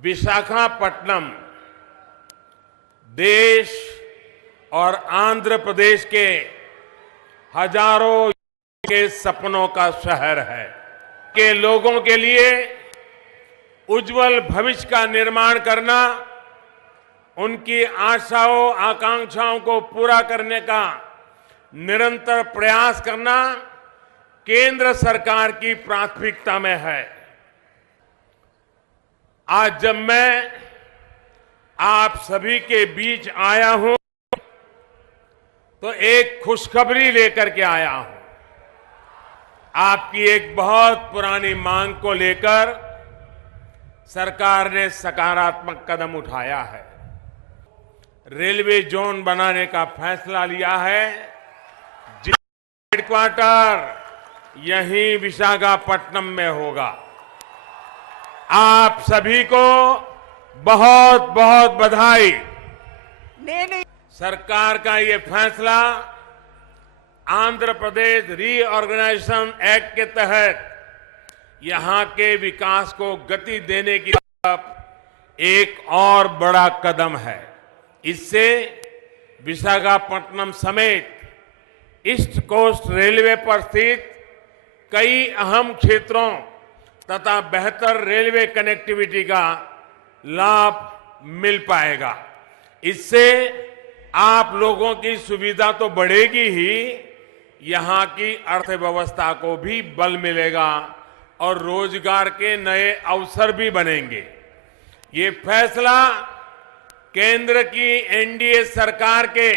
विशाखापट्टनम देश और आंध्र प्रदेश के हजारों के सपनों का शहर है। के लोगों के लिए उज्जवल भविष्य का निर्माण करना, उनकी आशाओं आकांक्षाओं को पूरा करने का निरंतर प्रयास करना केंद्र सरकार की प्राथमिकता में है। आज जब मैं आप सभी के बीच आया हूं तो एक खुशखबरी लेकर के आया हूं। आपकी एक बहुत पुरानी मांग को लेकर सरकार ने सकारात्मक कदम उठाया है। रेलवे जोन बनाने का फैसला लिया है। हेडक्वार्टर यहीं विशाखापट्टनम में होगा। आप सभी को बहुत बहुत बधाई। नहीं। सरकार का ये फैसला आंध्र प्रदेश रीऑर्गेनाइजेशन एक्ट के तहत यहां के विकास को गति देने की तरफ एक और बड़ा कदम है। इससे विशाखापट्टनम समेत ईस्ट कोस्ट रेलवे पर स्थित कई अहम क्षेत्रों तथा बेहतर रेलवे कनेक्टिविटी का लाभ मिल पाएगा। इससे आप लोगों की सुविधा तो बढ़ेगी ही, यहां की अर्थव्यवस्था को भी बल मिलेगा और रोजगार के नए अवसर भी बनेंगे। ये फैसला केंद्र की एनडीए सरकार के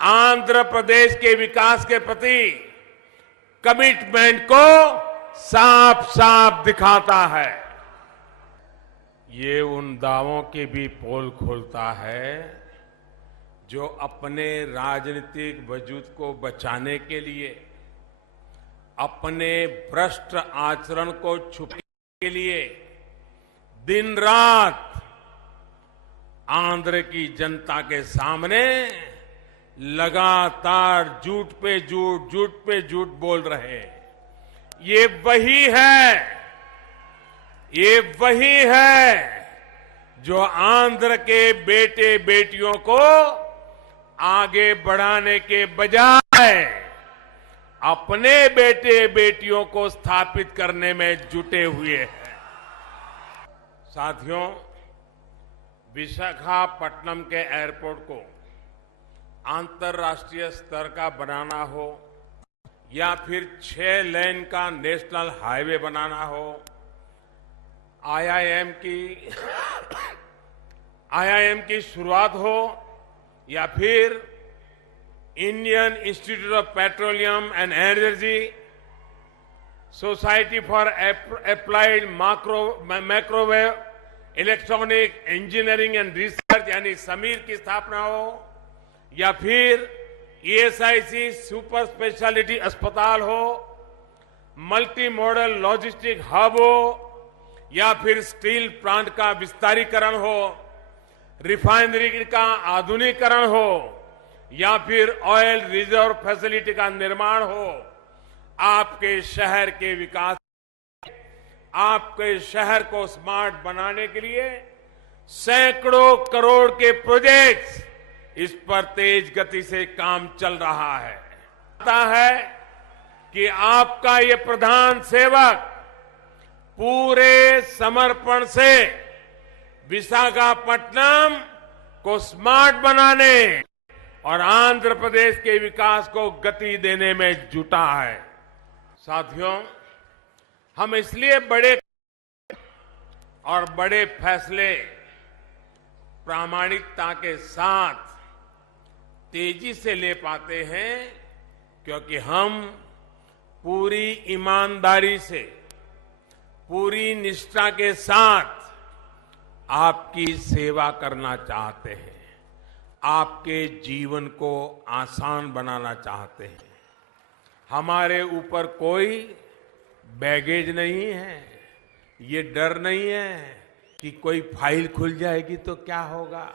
आंध्र प्रदेश के विकास के प्रति कमिटमेंट को साफ साफ दिखाता है। ये उन दावों की भी पोल खोलता है जो अपने राजनीतिक वजूद को बचाने के लिए, अपने भ्रष्ट आचरण को छुपाने के लिए दिन रात आंध्र की जनता के सामने लगातार झूठ पे झूठ, झूठ पे झूठ बोल रहे हैं। ये वही है जो आंध्र के बेटे बेटियों को आगे बढ़ाने के बजाय अपने बेटे बेटियों को स्थापित करने में जुटे हुए हैं। साथियों, विशाखापट्टनम के एयरपोर्ट को अंतर्राष्ट्रीय स्तर का बनाना हो या फिर 6 लेन का नेशनल हाईवे बनाना हो, आईआईएम की शुरुआत हो या फिर Indian institute of petroleum and energy, society for applied microwave electronic engineering and research यानी समीर की स्थापना हो, या फिर ईएसआईसी सुपर स्पेशलिटी अस्पताल हो, मल्टी मॉडल लॉजिस्टिक हब हो, या फिर स्टील प्लांट का विस्तारीकरण हो, रिफाइनरी का आधुनिकीकरण हो, या फिर ऑयल रिजर्व फैसिलिटी का निर्माण हो, आपके शहर के विकास, आपके शहर को स्मार्ट बनाने के लिए सैकड़ों करोड़ के प्रोजेक्ट्स इस पर तेज गति से काम चल रहा है। पता है कि आपका ये प्रधान सेवक पूरे समर्पण से विशाखापट्टनम को स्मार्ट बनाने और आंध्र प्रदेश के विकास को गति देने में जुटा है। साथियों, हम इसलिए बड़े फैसले प्रामाणिकता के साथ तेजी से ले पाते हैं क्योंकि हम पूरी ईमानदारी से, पूरी निष्ठा के साथ आपकी सेवा करना चाहते हैं, आपके जीवन को आसान बनाना चाहते हैं। हमारे ऊपर कोई बैगेज नहीं है, ये डर नहीं है कि कोई फाइल खुल जाएगी तो क्या होगा।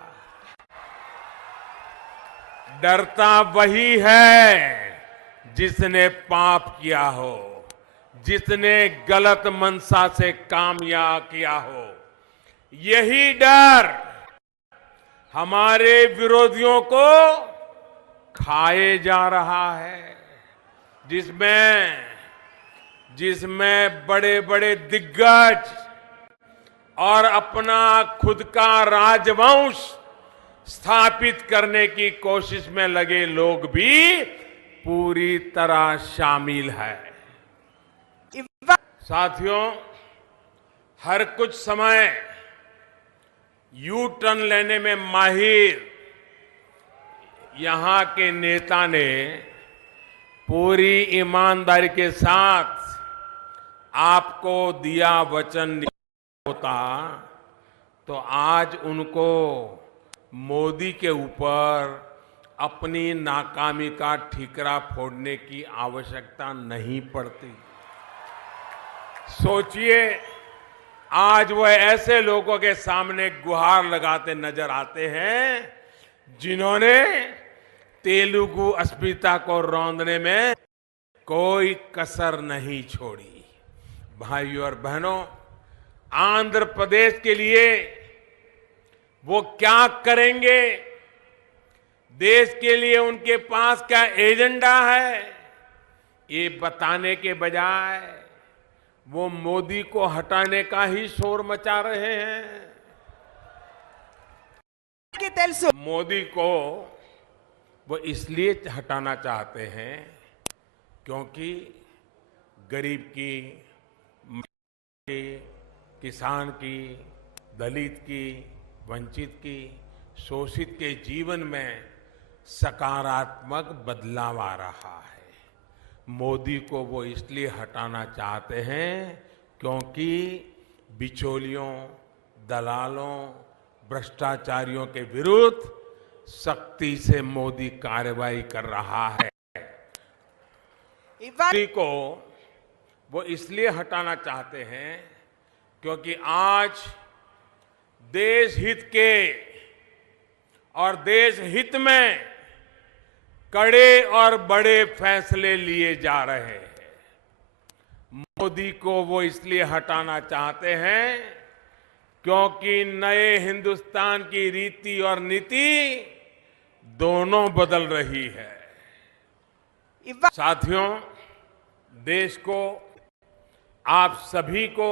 डरता वही है जिसने पाप किया हो, जिसने गलत मंशा से काम किया हो। यही डर हमारे विरोधियों को खाए जा रहा है, जिसमें बड़े बड़े दिग्गज और अपना खुद का राजवंश स्थापित करने की कोशिश में लगे लोग भी पूरी तरह शामिल है। साथियों, हर कुछ समय यू टर्न लेने में माहिर यहां के नेता ने पूरी ईमानदारी के साथ आपको दिया वचन होता तो आज उनको मोदी के ऊपर अपनी नाकामी का ठीकरा फोड़ने की आवश्यकता नहीं पड़ती। सोचिए, आज वह ऐसे लोगों के सामने गुहार लगाते नजर आते हैं जिन्होंने तेलुगु अस्मिता को रौंदने में कोई कसर नहीं छोड़ी। भाइयों और बहनों, आंध्र प्रदेश के लिए वो क्या करेंगे, देश के लिए उनके पास क्या एजेंडा है, ये बताने के बजाय वो मोदी को हटाने का ही शोर मचा रहे हैं। मोदी को वो इसलिए हटाना चाहते हैं क्योंकि गरीब की, किसान की, दलित की, वंचित की, शोषित के जीवन में सकारात्मक बदलाव आ रहा है। मोदी को वो इसलिए हटाना चाहते हैं क्योंकि बिचौलियों, दलालों, भ्रष्टाचारियों के विरुद्ध सख्ती से मोदी कार्रवाई कर रहा है। मोदी को वो इसलिए हटाना चाहते हैं क्योंकि आज देश हित के और देश हित में कड़े और बड़े फैसले लिए जा रहे हैं। मोदी को वो इसलिए हटाना चाहते हैं क्योंकि नए हिंदुस्तान की रीति और नीति दोनों बदल रही है। साथियों, देश को, आप सभी को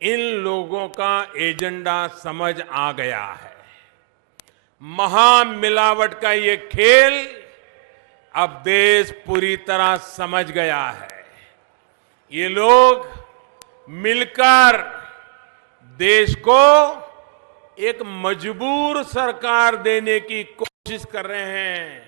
इन लोगों का एजेंडा समझ आ गया है। महामिलावट का ये खेल अब देश पूरी तरह समझ गया है। ये लोग मिलकर देश को एक मजबूर सरकार देने की कोशिश कर रहे हैं।